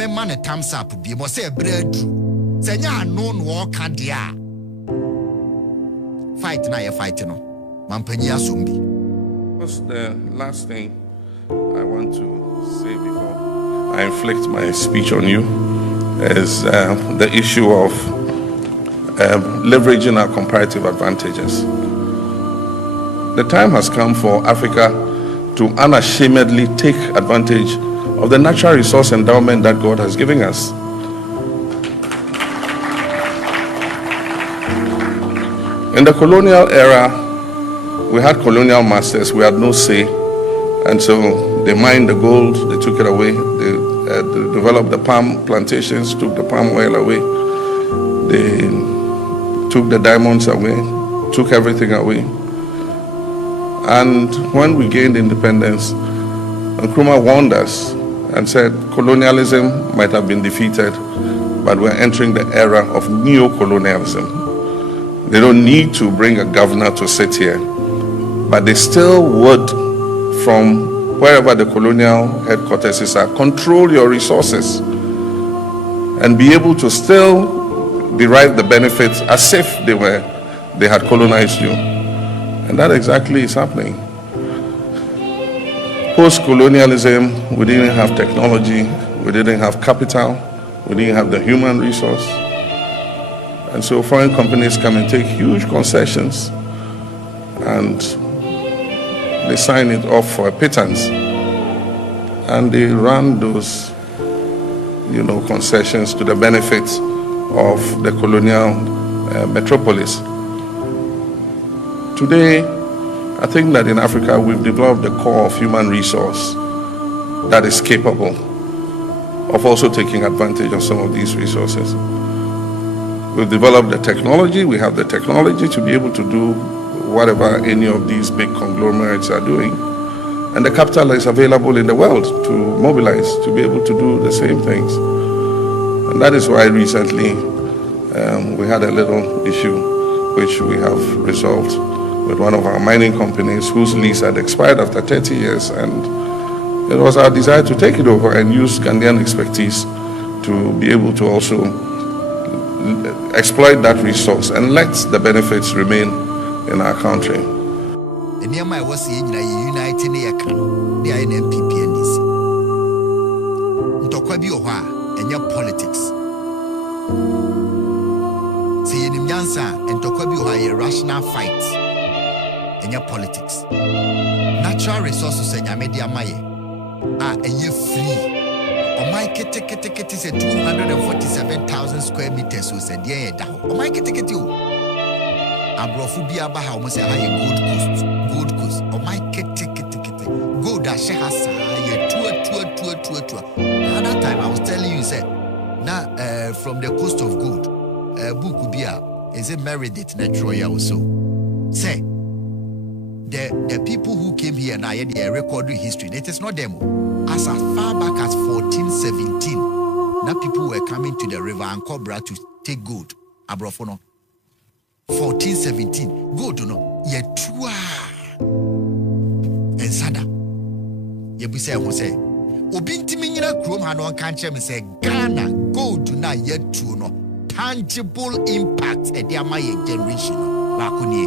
me man a thumbs up be mo say bread say nya no no ka dia fight na ye fight no mampani asombi. What's the last thing I want to say before I inflict my speech on you is the issue of leveraging our comparative advantages. The time has come for Africa to unashamedly take advantage of the natural resource endowment that God has given us. In the colonial era, we had colonial masters, we had no say, and so they mined the gold, they took it away, they developed the palm plantations, took the palm oil away, they took the diamonds away, took everything away. And when we gained independence, Nkrumah warned us and said colonialism might have been defeated, but we're entering the era of neo-colonialism. They don't need to bring a governor to sit here, but they still would, from wherever the colonial headquarters is, control your resources and be able to still derive the benefits as if they had colonized you. And that exactly is happening. Post-colonialism, we didn't have technology, we didn't have capital, we didn't have the human resource. And so foreign companies come and take huge concessions and they sign it off for a pittance. And they run those, concessions to the benefit of the colonial metropolis. Today, I think that in Africa, we've developed the core of human resource that is capable of also taking advantage of some of these resources. We've developed the technology. We have the technology to be able to do whatever any of these big conglomerates are doing. And the capital is available in the world to mobilize, to be able to do the same things. And that is why recently we had a little issue which we have resolved with one of our mining companies whose lease had expired after 30 years. And it was our desire to take it over and use Ghanaian expertise to be able to also exploit that resource and let the benefits remain in our country. And near my was united near Kano, they are in MPP and DC. Ntokwabi Oha, and your politics. See in Nyansa and Tokwabi Oha, a rational fight in your politics. Natural resources and your media maye and you're free. Oh my kete say 247,000 square meters so said yeah down. Oh my kete you. Abrofu bi aba ha almost say Gold Coast. Oh my kete. Gold that she has yeah two. Another time I was telling you said now from the coast of gold book will be is it Meredith na Traore also. Say the people who came here now they recorded history. It is not them. As far back as 1417, now people were coming to the river and Cobra to take gold. Abrofono. 1417. Gold, no. Ye tua. And sada. Ye be say, Obinti minina krom hanon kanche me say Ghana gold na ye tu no. Tangible impact e dia my generation. Bakuni.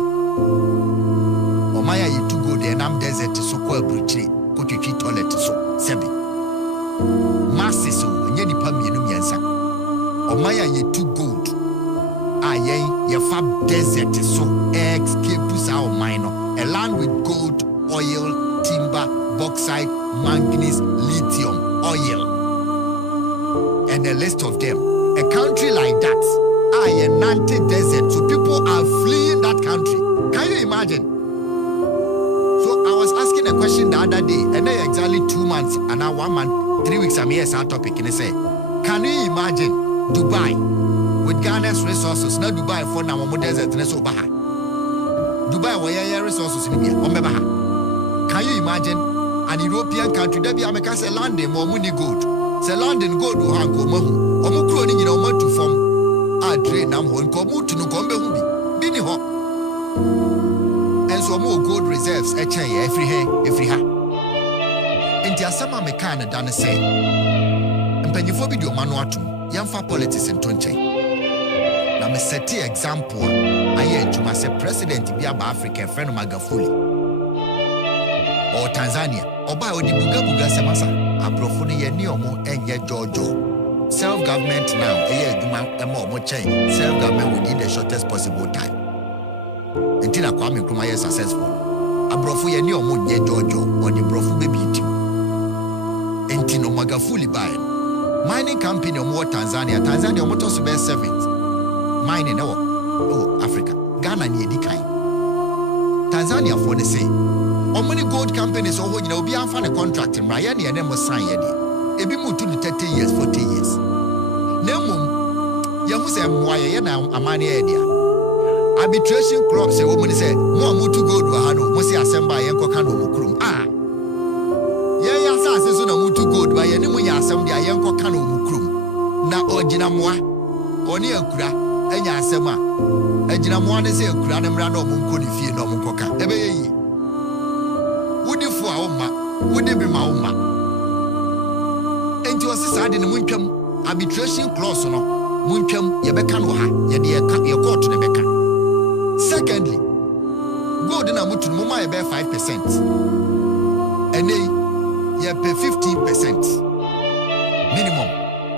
Omaya ye tu gold and am desert so kwa bridge. Kotwitwi toilet so sebi masses so nye nipa mienu miensa omaya ye two gold ayen ye fab desert so escape sa o mine a land with gold, oil, timber, bauxite, manganese, lithium, oil, and a list of them. A country like that, a Nante desert, so people are fleeing that country. Can you imagine? I was asking a question the other day, and then exactly 2 months, and now 1 month, 3 weeks, I'm here, our topic, and I say, can you imagine Dubai with Ghana's resources? Not Dubai for now, more desert, and so Baha. Dubai, where your resources in India, Baha. Can you imagine an European country that be America say London, more money gold, say London gold, who have come home, or more clothing, you know, more to form, I train them one, come to no come home, Dini ho. And so more gold reserves, every ha. And the Asama Mekana done say, mpanyifo bi di omano atum yɛmfa politics ntonchen na me set example aye adwuma sɛ president bi aba Africa friend Magafuli or Tanzania oba odi buga sɛ masa abrofo no yɛ ni omo enye jojo self government now aye adwuma ema omo chen self government within the shortest possible time until Kwame Nkrumah is successful abrofo yɛ ni omo nye jojo odi brofo be bi tim enti no Magafuli buy mining company omo Tanzania omo to so be 7th mining Africa Ghana ni edi kan Tanzania for the say omo ni gold companies oho nyina obi anfa ne contract mra ya ne mo sign ye de ebi mu to 30 years 40 years na mum ya hu se mwa ye na amane ye dia arbitration clause se omo ni se mo amutu gold wa ha no mo se assemble ye nkoka no mo krum ye ya sa se so na mutu gold ba ye ne mo ya asem dia ye nkoka no mo krum na ogina moa oni akura enya asem a agina moa ne se akura ne mra na omo nko ne fie na omo nkoka ebe ye yi wudi fu a oma wudi bi ma oma enti o se sa de ne muntwam arbitration clause no muntwam ye beka no ha ye de ye court ne beka secondly gold na mutu mo ma ye be 5% enei ye pay 15% minimum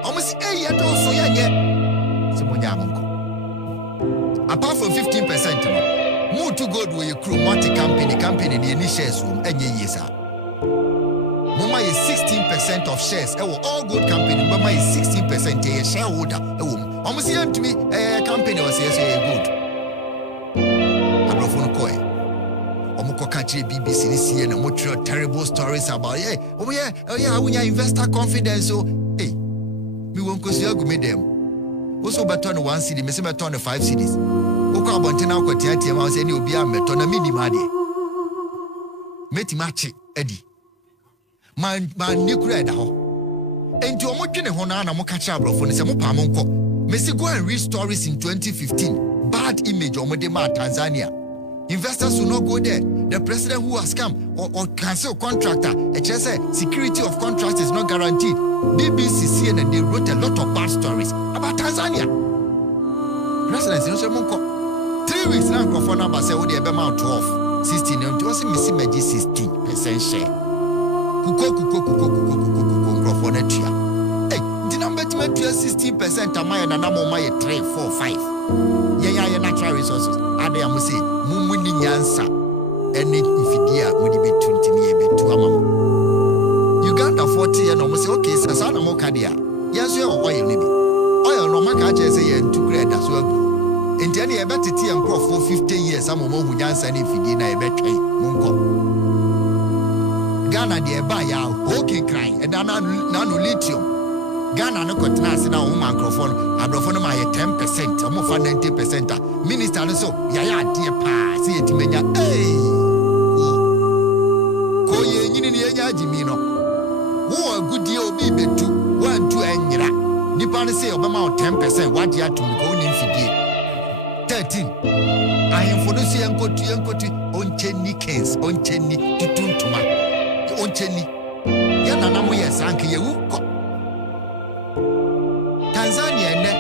almost a year to so ye simunya monko apart from 15% no mu to gold we crew multi company the any shares enye yesa mama is 16% of shares all good company mama is 16% a shareholder almost here to me company was yes good abrofo no koi omuko catch BBC this year na montreal terrible stories about yeah investor confidence so hey me won ko si agu me dem also better no 1 cedi me se better no 5 cedis oko abonte na akwati atia ma say ni obi ameto na minimum ade meti machi edi man ni kura da ho enti omodwene ho na mo catch abrofo ni se mo pa mo nko me se go and read stories in 2015 bad image omode ma Tanzania. Investors will not go there. The president who has come or cancel contractor, security of contracts is not guaranteed. BBC, CNN, they wrote a lot of bad stories about Tanzania. President, 3 weeks now, for number say, oh, the amount 12, 16, and it was missing 16% share. Hey, the number to 16% am I and I'm 3, 4, 5. Yeah, natural resources. Ade amusi mumuni nyansa eni mfidia mudi betunti ni ebetu amamo Uganda 40 ya no mo say okay sasa na mo kadia yeso ye oil ni bi oil no maka aje say ye ntu grade so agu enti ene ye betete en crop for 50 years amamo hu nyansa ni mfidi na ye betwe munko Ghana de ba ya okay cry e da na no lithium Ghana no kotena na wo microphone abrofo ma ye 10% omo fa 90% minister no so ya de pa se yetimenya ko ye nyini ne nya agimi no wo agudie obi betu wantu anyira nipa no se obema 10% what ya tum ko ni mfidie 13 ayemfo no se yenkotu oncheni kens oncheni tutuntuma oncheni ya nanamu ye sanke ye wuko Tanzania,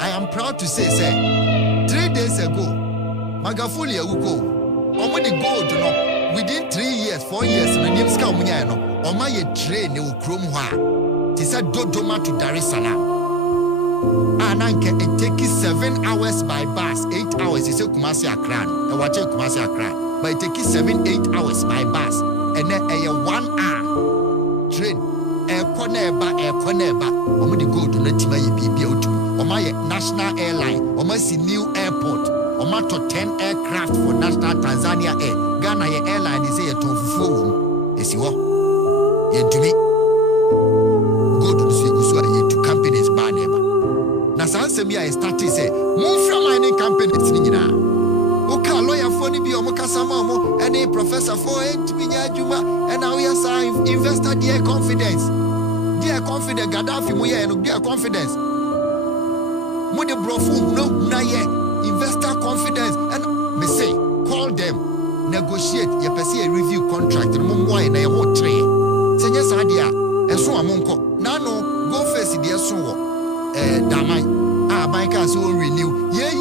I am proud to say, 3 days ago, Magafuli Awuko, Omo the gold, no, within 3 years, 4 years, na Nimska Omunya, no, Oma ye train ne Ukromwa, Tisa Dodoma to Dar es Salaam. Ananke, it takes 7 hours by bus, 8 hours, it's a Kumasi Akran, and watch a Kumasi Akran, but it takes 7-8 hours by bus, and then a 1 hour train. Koneba omo the gold na tima ye bibia otum omo ye national airline omo si new airport omo to 10 aircraft for national Tanzania air Ghana ye airline is ye to fufu wom esi wo ye ntumi gold no so gusu ye to companies ba neba na sansem ya start say mo from mining companies ni nyina o ka lawyer for ni bi omo kasama omo any professor for ntumi nya adwuma and now yes investor their confidence. Dear confidence, Gaddafi muye no dear confidence. Mudi brofu no na ye investor confidence and me say call them negotiate ye pese a review contract no mo na ye ho tre. Senye sadia enso amonko na no go face the so damai banka so renew yeah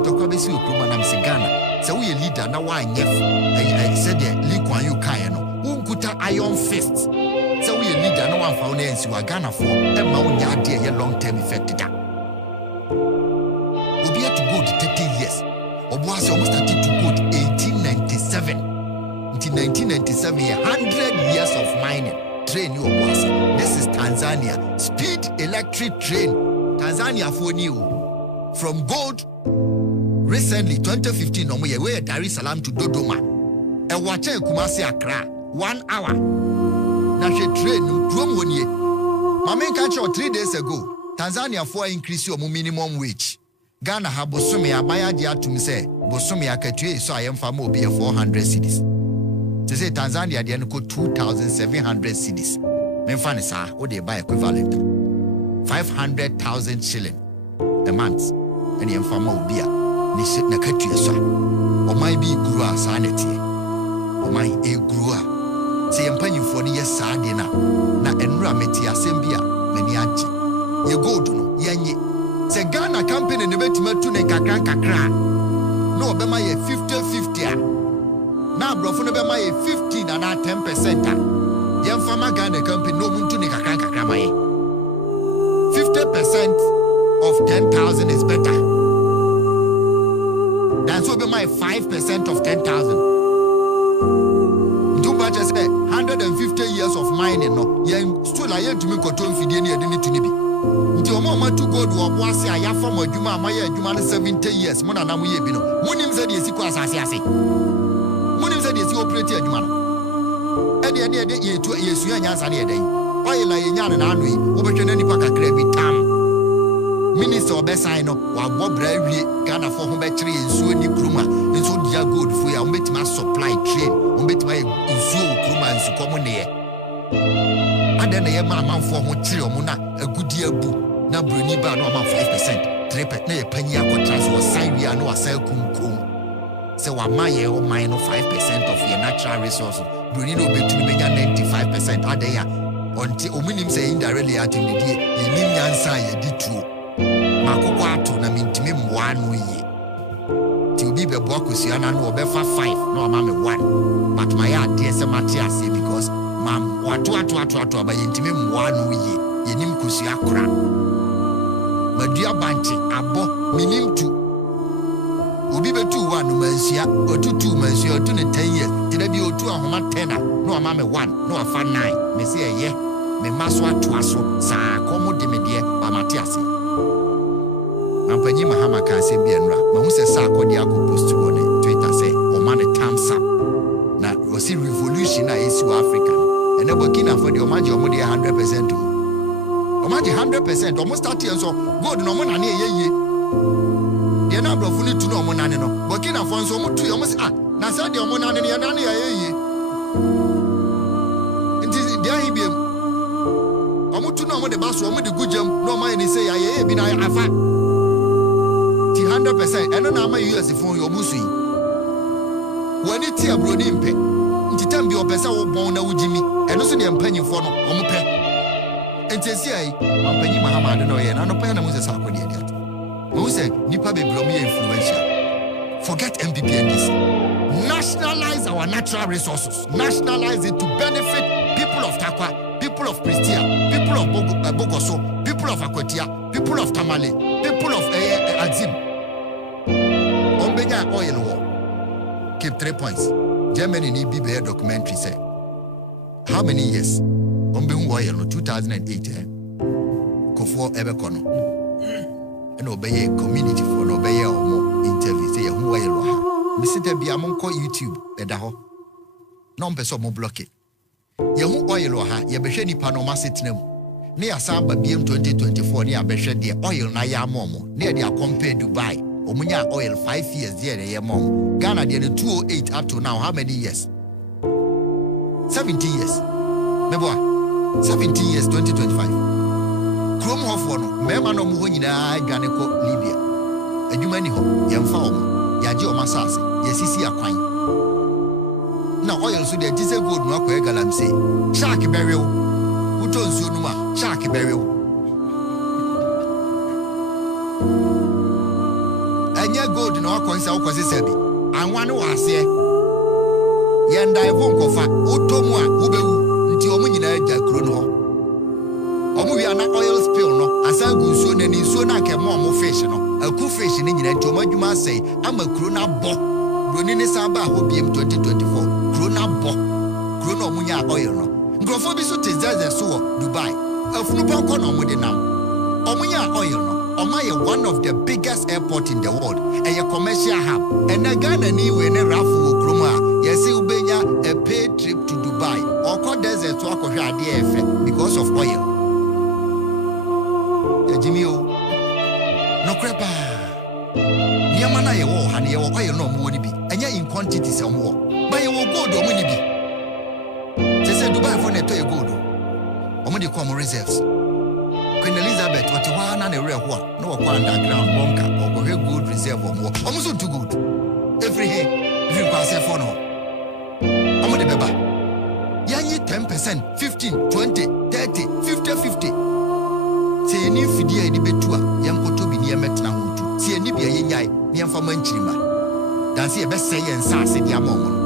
ntokobesi okroma nam se Ghana se we leader na wa nyef said the likwan you kan no unkuta iron fist se we leader na wa fa na ensi wa Ghana for e ma unya ade ye long term effect da obi to go to 30 years obuase almost started to go to 1897 until 1997 100 years of mining train you obuase. This is Tanzania speed electric train Tanzania for new from gold. Recently, 2015, no more way Dar es Salaam to Dodoma. A water Kumasi Accra, 1 hour. Now she train drum 1 year. My main country 3 days ago, Tanzania for increase your minimum wage. Ghana have Bosumi Abaya dia to me say, Bosumi Akatue, so I am for more be 400 cities. To say Tanzania, they go 2,700 cities. Menfanisa, what they buy equivalent 500,000 shilling a month. And the informal beer. Ni sit na katu so o mai bi guru a sanity o mai e guru a se yempanyimfo ne yesa de na enura meti asem bi a mani age ye gold no yenye se Ghana company ne betima tu ne kakra no obema ye 50-50 a na brofo ne bema ye 15 na 10% a yemfama Ghana company no muntu ne kakra mai 50% of 10,000 is better. That's what be my 5% of 10,000. Too much as 150 years of mining. No, still I to me cotton fidini and to nibi. Until Mama to go to a bossy, I have from a Juma, my Juma 70 years. Mona Namu Yebino. Munim said yes, equals as I say. Munim said yes, you operate a Juma. And the other year, 2 years, you and Yansani a day. Why lie in Yan and Anui, over any pack of crabby tam. Minister Obesino, while Bob Bradley, Ghana for home battery and so any Kruma, and so dear good for your met my supply train, on bet my Usu Kruma and Sukomone. And then a man for Montreal Mona, a good year boo, now Bruniba no amount 5%, Trepet penny aquatras or Syria no a cell cum. So a my or mine of 5% of your natural resources, Brunino bet to be 95% are there until Ominim say indirectly at in the day, in Yansa, you did true. Makokwatu na mintimi mwanu ye. Ti ubi be boku siana no obefa 5 no amame 1. But my idea se matiase because mam watu aba yintimi mwanu ye. Yenim kusia kura. Madua banchi abo minim tu. Ubi be tu 1 no mansia, otu 2 mansia, otu ne 10 years. Tida bi otu ahoma 10 no amame 1 no afa 9. Me se ye. Me maso atuaso sa komo de medie ba matiase. Ampanyi Mahama can say be enra. Ma hu se sa akodi post on Twitter say o man thumbs up. Na we see revolution na esi Africa. And Burkina for the omaji omo dey 100% to. Omaji 100% almost 30 years so gold no mo na ne ye. Dey na brofu ni tu no mo na ne no. Burkina for so mo tu omo say na say dey omo na ne na ne ye. Nti dey ahibiem. Omo tu no mo de baso omo de gujam no man ni say ye bi na afa. 100% and no na US phone your musu when it tia bro ni mpe nti tambi opesa wo bon na wujimi eno so de mpanyimfo no omo pe entesi ai ampanyi Mahama de no ye na no pe na muze sa akodi ade ato mo say nipa be bro me influential forget MPP and this nationalize our natural resources nationalize it to benefit people of Takwa people of Pristia people of Bogoso people of Akwatia people of Tamale people of Adzim oil war. Keep 3 points. Germany need be a documentary say. How many years? Oil no 2008 Kofo Ebekono. And obey community for no obey or more interview say who oil. Visit be among YouTube edaho. Non person mo block it. Yahu oil ha ye behwe nipa no ma setnem. Ne asamba BM 2024 ne abehwe de oil na ya momo. Ne de compare Dubai. Omunya oil 5 years there ye mom. Ghana there 208 up to now how many years? 17 years. Meboa 17 years 2025. Chrome Hof no mema no mu nyina adwane ko Libya. Adwuma ni ho yemfa omo. Yaje o masase. Yesisi akwan. Na oil so there diesel gold no akwa galamse. Shark burial. uto nsuo no ma shark bɛwe wo anya gold na wakonsa wokɔsesa bi anwa ne wase yɛnda ɛfo nkɔfa uto mu a wobɛwu nti ɔmo nyinaa agya kuro no hɔ ɔmo wi ana oil spill no asa gu nsuo na ni nsuo na nkɛmɔ ɔmo fish no aku fish ne nyinaa nti ɔmo adwuma asɛe ama kuro no abɔ broni ne sa ba hɔ biem 2024 kuro no abɔ kuro no ɔmo nya oil no nkurɔfoɔ bi so te zɛzɛ so wɔ Dubai afunu pɔnkɔ na ɔmo de nam ɔmo nya oil no ɔmo ayɛ one of the biggest airport in the world ɛyɛ commercial hub ɛna Ghana ni we ne rafo wɔ kurom a yɛsɛ wobɛnya a paid trip to Dubai ɔkɔ desert so akɔhwɛ adeɛ ɛfɛ because of oil Jimmy o no crepa niama na yewo ha ne yewo oil no mo woni bi enya in quantity se mo ba yewo gold o mo ni bi se Dubai for na to ye gold o mo de come reserves Queen Elizabeth what wa na na re ho a no kwa underground bunker o go gold reserve o mo so too good every kwase for no o mo de beba yanyi 10% 15 20 30 50 Se ni fidi a ni betu a yemkoto bi ni emetna ho ntu se ni bia yenyae ni emfa manchirima dan se ye bese ye nsa ase dia mo